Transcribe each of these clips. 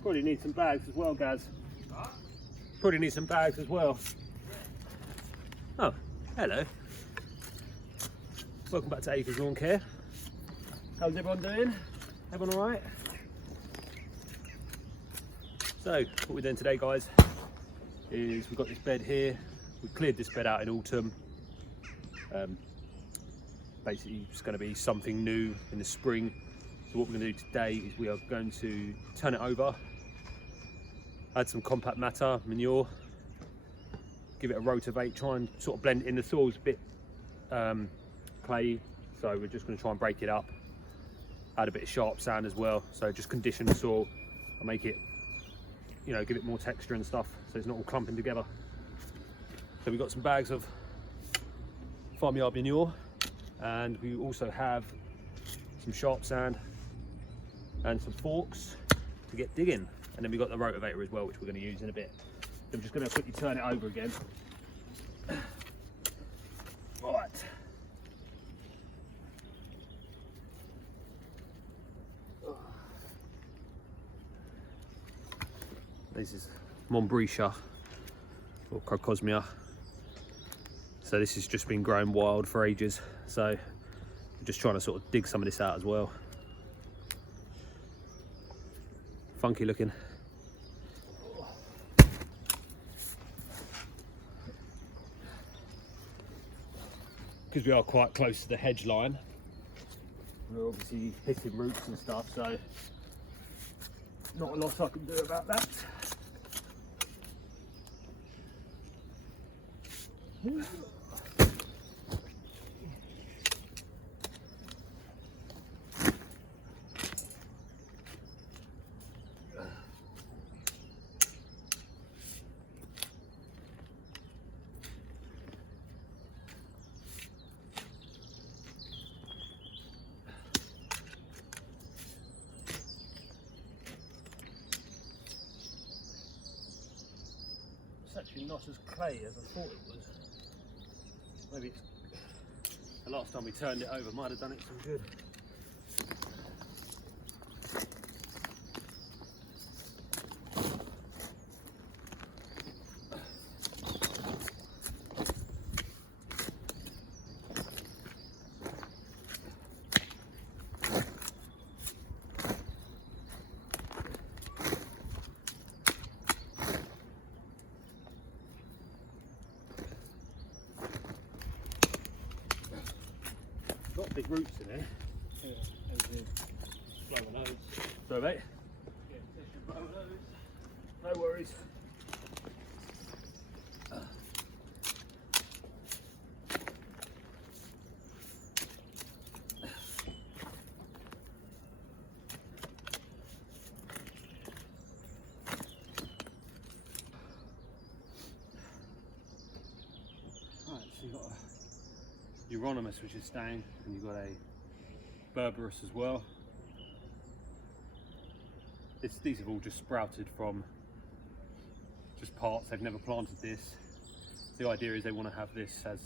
Probably need some bags as well, Gaz. Huh? Probably need some bags as well. Oh, hello. Welcome back to Acres Lawn Care. How's everyone doing? Everyone all right? So, what we're doing today, guys, is we've got this bed here. We cleared this bed out in autumn. Basically, it's going to be something new in the spring. So what we're going to do today is we are going to turn it over, add some compact matter, manure, give it a rotivate, try and sort of blend it in. The soil's a bit clayey, so we're just going to try and break it up, add a bit of sharp sand as well, so just condition the soil and make it, you know, give it more texture and stuff so it's not all clumping together. So we've got some bags of farmyard manure, and we also have some sharp sand and some forks to get digging, and then we've got the rotivator as well, which we're going to use in a bit. So I'm just going to quickly turn it over again. Right. This is Montbretia or Crocosmia. So this has just been growing wild for ages, so we're just trying to sort of dig some of this out as well. Funky looking. Because we are quite close to the hedge line, we're obviously hitting roots and stuff, so not a lot I can do about that. It's actually not as clay as I thought it was. Maybe it's the last time we turned it over might have done it some good. Got big roots in there. Yeah, blow my nose. Sorry, mate. Yeah, blow my nose. No worries. Right, so you've got a Euronymous, which is staying, and you've got a Berberis as well. These have all just sprouted from just parts. They've never planted this. The idea is they want to have this as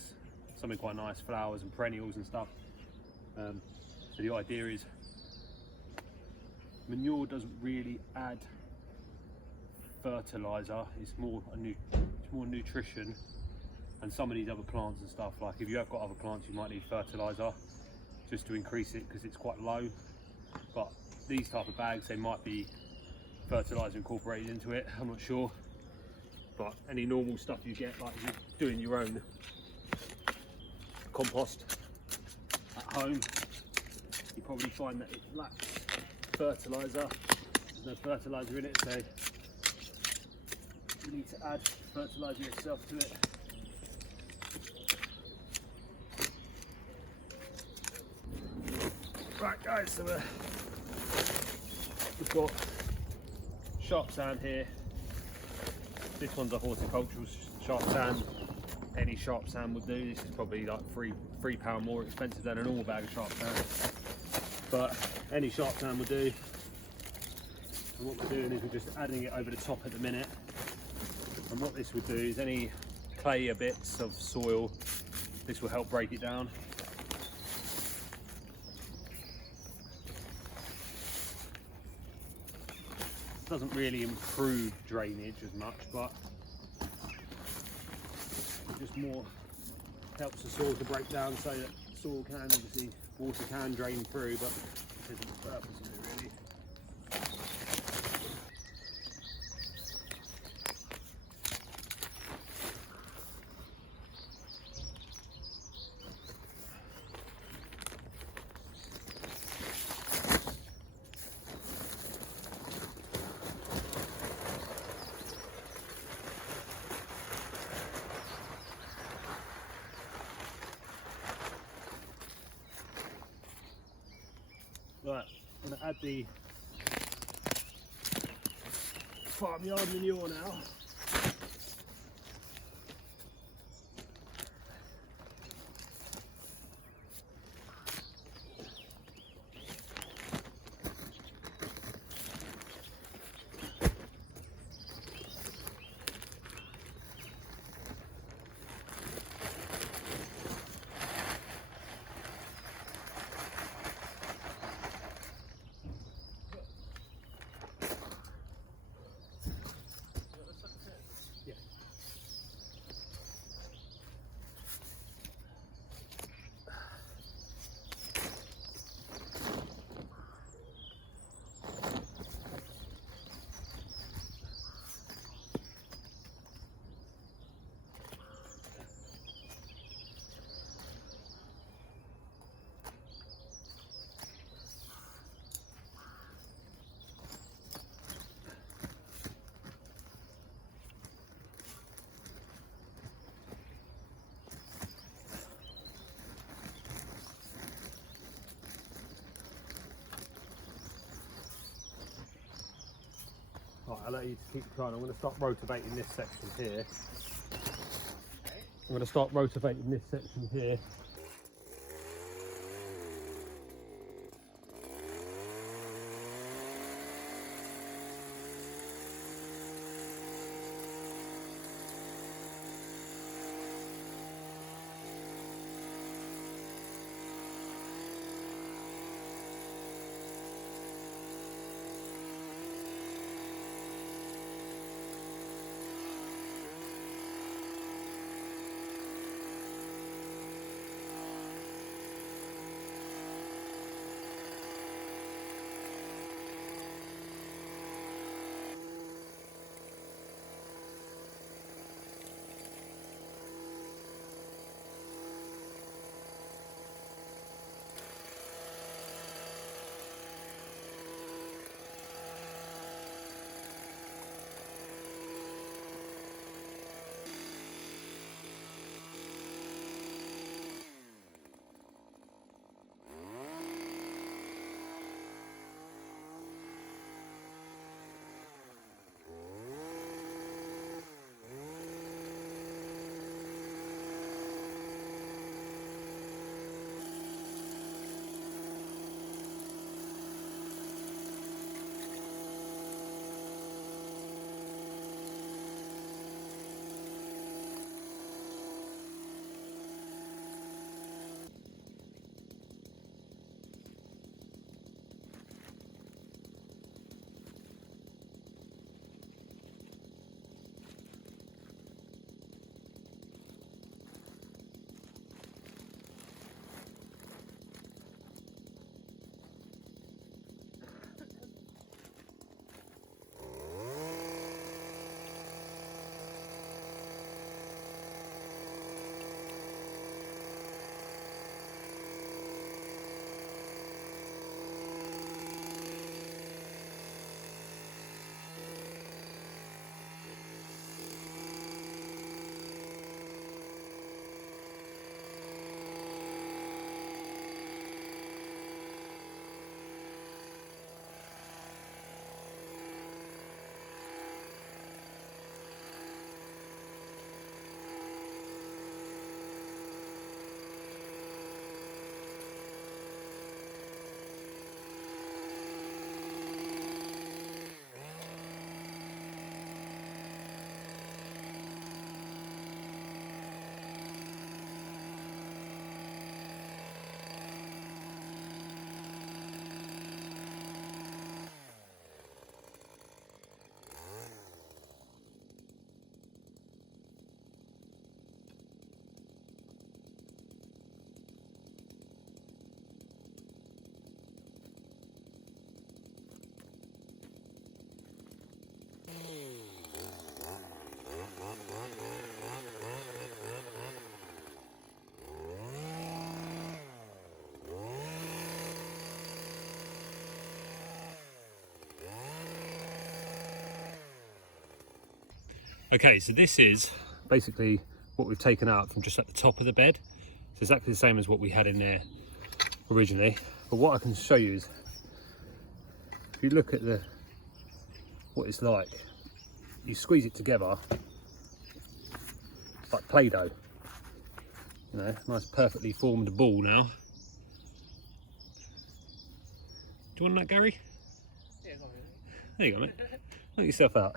something quite nice, flowers and perennials and stuff. So the idea is manure doesn't really add fertilizer. It's more nutrition. And some of these other plants and stuff, like if you have got other plants, you might need fertilizer just to increase it because it's quite low. But these type of bags, they might be fertilizer incorporated into it, I'm not sure. But any normal stuff you get, like you're doing your own compost at home, you probably find that it lacks fertilizer. There's no fertilizer in it, so you need to add fertilizer yourself to it. Right guys, so we've got sharp sand here, This one's a horticultural sharp sand. Any sharp sand would do. This is probably like £3 more expensive than a normal bag of sharp sand, but any sharp sand would do. And what we're doing is we're just adding it over the top at the minute. And what this would do is any clay bits of soil, this will help break it down. Doesn't really improve drainage as much, but it just more helps the soil to break down so that soil can, obviously water can drain through, but this isn't the purpose of it really. Right, I'm going to add the farmyard manure now. Right, I'll let you keep trying. I'm going to start rotating this section here. I'm going to start rotating this section here. Okay, so this is basically what we've taken out from just at the top of the bed. It's exactly the same as what we had in there originally. But what I can show you is, if you look at what it's like, you squeeze it together, it's like Play-Doh. You know, nice perfectly formed ball now. Do you want that, Gary? Yeah, go on. There you go, mate. Knock yourself out.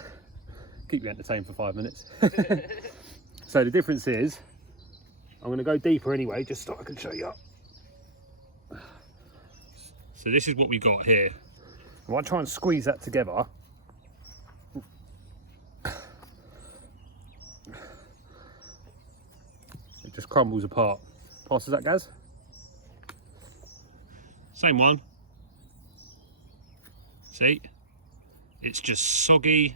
Keep you entertained for 5 minutes. So the difference is, I'm going to go deeper anyway, just so I can show you. So this is what we got here. If I try and squeeze that together, it just crumbles apart. Passes that, Gaz? Same one. See? It's just soggy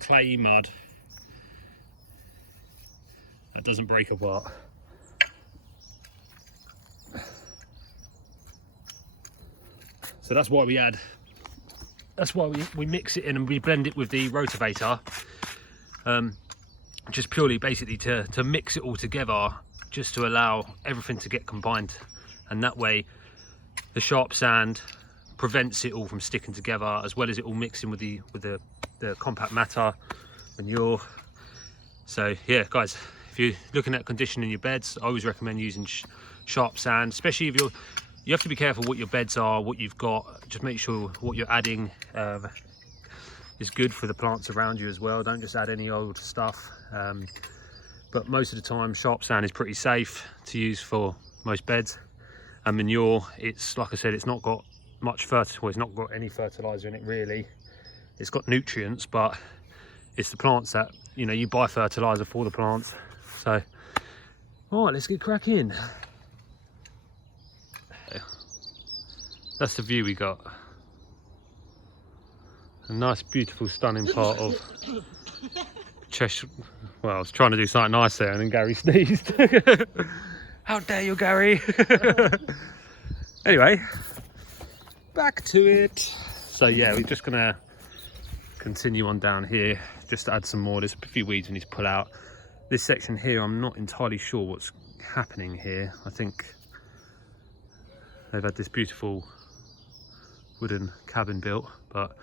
clay mud that doesn't break apart. So that's why we add, that's why we mix it in and we blend it with the rotavator, just purely basically to mix it all together, just to allow everything to get combined, and that way the sharp sand prevents it all from sticking together, as well as it all mixing with the compact matter, manure. So yeah, guys, if you're looking at conditioning your beds, I always recommend using sharp sand, especially if you have to be careful what your beds are, what you've got. Just make sure what you're adding is good for the plants around you as well. Don't just add any old stuff. But most of the time, sharp sand is pretty safe to use for most beds. And manure, it's like I said, it's not got much fertilizer, it's not got any fertilizer in it really. It's got nutrients, but it's the plants that, you know, you buy fertilizer for the plants. So, all right, let's get cracking. That's the view we got. A nice, beautiful, stunning part of Cheshire. Well, I was trying to do something nice there and then Gary sneezed. How dare you, Gary? Anyway, back to it. So yeah, we're just gonna continue on down here, just to add some more. There's a few weeds we need to pull out. This section here, I'm not entirely sure what's happening here. I think they've had this beautiful wooden cabin built, but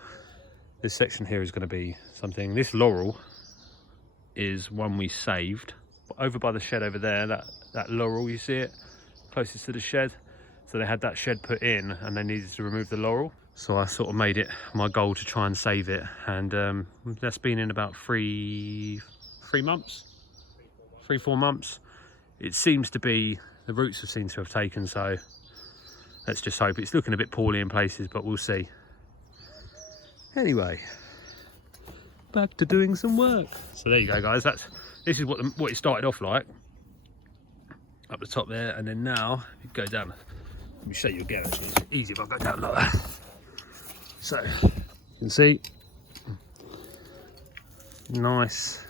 this section here is going to be something. This laurel is one we saved over by the shed over there. That laurel, you see it closest to the shed. So they had that shed put in and they needed to remove the laurel. So I sort of made it my goal to try and save it. And that's been in about 3 months, 3-4 months. It seems to be, the roots have seemed to have taken, so let's just hope. It's looking a bit poorly in places, but we'll see. Anyway, back to doing some work. So there you go, guys. This is what it started off like, up the top there, and then now you go down. Let me show you again. Actually, it's easy if I go down like that. So you can see, nice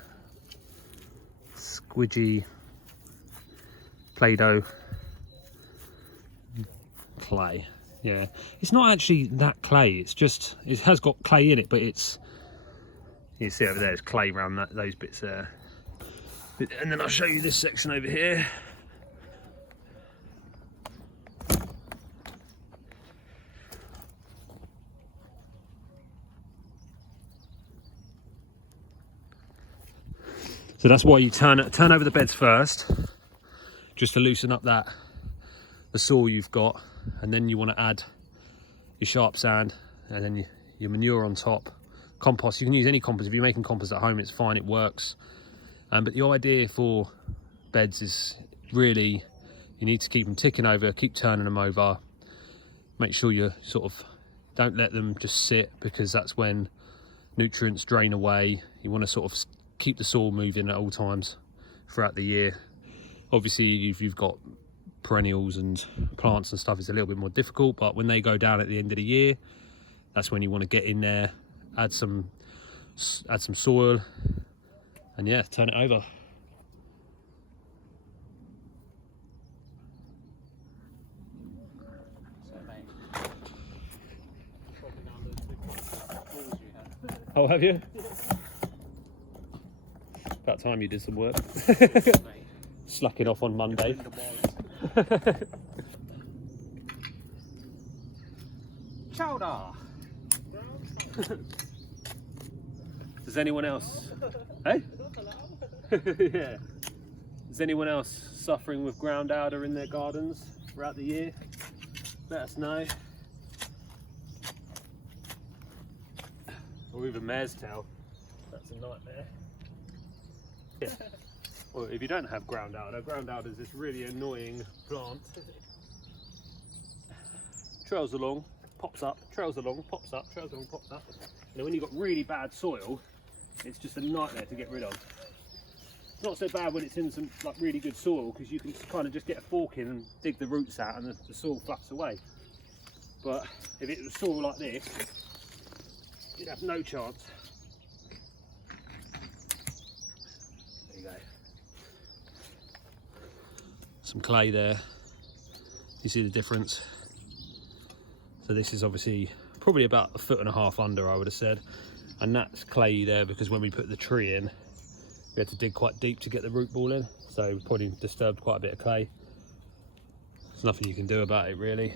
squidgy Play-Doh clay. Yeah, it's not actually that clay, it's just, it has got clay in it, but it's, you see over there, there's clay around those bits there. And then I'll show you this section over here. So that's why you turn over the beds first, just to loosen up the soil you've got, and then you want to add your sharp sand, and then your manure on top. Compost, you can use any compost. If you're making compost at home, it's fine, it works. But the idea for beds is really, you need to keep them ticking over, keep turning them over. Make sure you sort of don't let them just sit, because that's when nutrients drain away. You want to sort of keep the soil moving at all times throughout the year. Obviously, if you've got perennials and plants and stuff, it's a little bit more difficult, but when they go down at the end of the year, that's when you want to get in there, add some soil, and yeah, turn it over. Oh, have you? About time you did some work. Slacking off on Monday. Chowder! Does anyone else? Hey? Yeah. Is anyone else suffering with ground alder in their gardens throughout the year? Let us know. Or even mare's tail. That's a nightmare. Yeah. Well, if you don't have ground alder is this really annoying plant. Trails along, pops up, trails along, pops up, trails along, pops up. And then when you've got really bad soil, it's just a nightmare to get rid of. It's not so bad when it's in some like really good soil, because you can kind of just get a fork in and dig the roots out and the soil fluffs away. But if it was soil like this, you'd have no chance. There you go. Some clay there. You see the difference? So this is obviously probably about 1.5 foot under, I would have said. And that's clay there because when we put the tree in, we had to dig quite deep to get the root ball in. So we probably disturbed quite a bit of clay. There's nothing you can do about it really.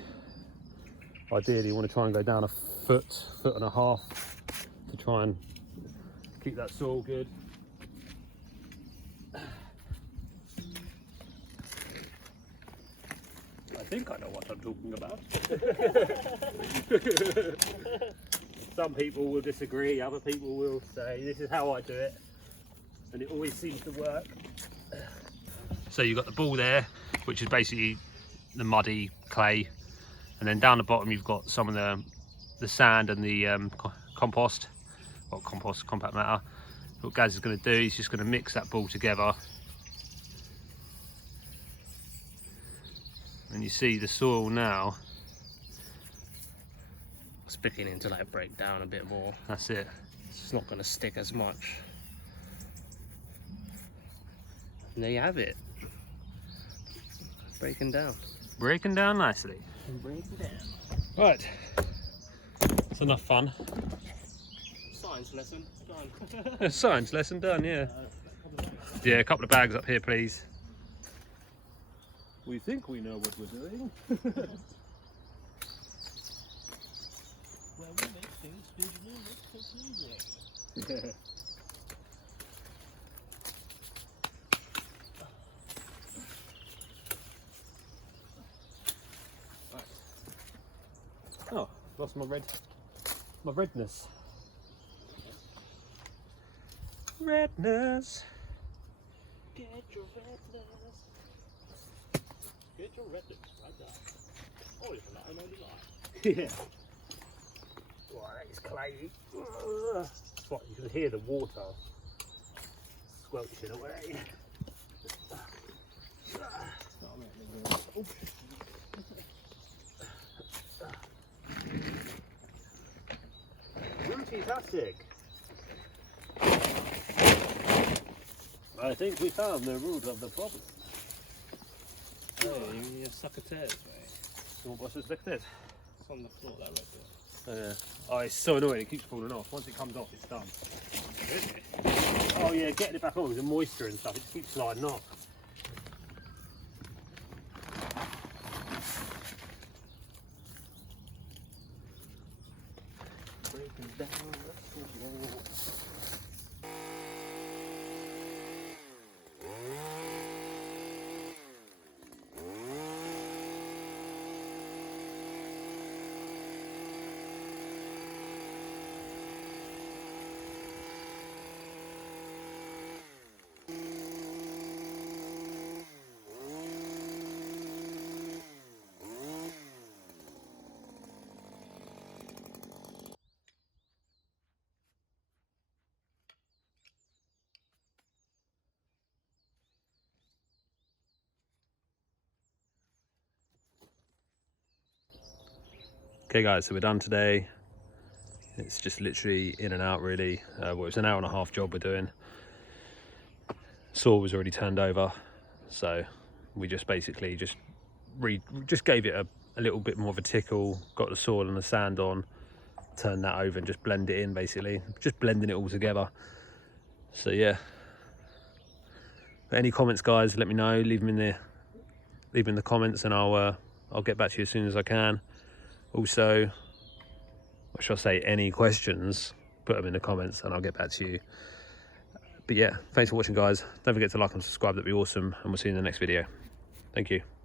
Ideally you want to try and go down 1 foot, 1.5 foot to try and keep that soil good. I think I know what I'm talking about. Some people will disagree, other people will say this is how I do it, and it always seems to work. So you've got the ball there, which is basically the muddy clay, and then down the bottom you've got some of the sand and the compact matter. What Gaz is going to do, he's just going to mix that ball together. And you see the soil now. It's beginning to like break down a bit more. That's it. It's not going to stick as much. And there you have it. Breaking down. Breaking down nicely. Breaking down. Right. It's enough fun. Science lesson done. Science lesson done, yeah. Yeah, a couple of bags up here, please. We think we know what we're doing. Well, we make things visual, let's put visual. Oh, lost my redness. Redness. Get your redness. Get your redness right there. Oh, it's a lie, no lie. Yeah. Wow, that is clayey. That's what you can hear the water squelching away. Rooty-tastic. I think we found the root of the problem. Hey, you sucker tears, mate. So what's this like this? It's on the floor, that right there. Oh, yeah. Oh, it's so annoying, it keeps falling off. Once it comes off, it's done. Really? Oh yeah, getting it back on with the moisture and stuff, it just keeps sliding off. Breaking down the floor. Okay guys, so we're done today. It's just literally in and out really. Well, it's an 1.5 hour job we're doing. Soil was already turned over, so we just basically just gave it a little bit more of a tickle, got the soil and the sand on, turned that over and just blend it in basically. Just blending it all together. So yeah, But any comments, guys, let me know. Leave them in the comments, and I'll get back to you as soon as I can. Also, what shall I say? Any questions, put them in the comments, and I'll get back to you. But yeah, thanks for watching, guys. Don't forget to like and subscribe. That'd be awesome, and we'll see you in the next video. Thank you.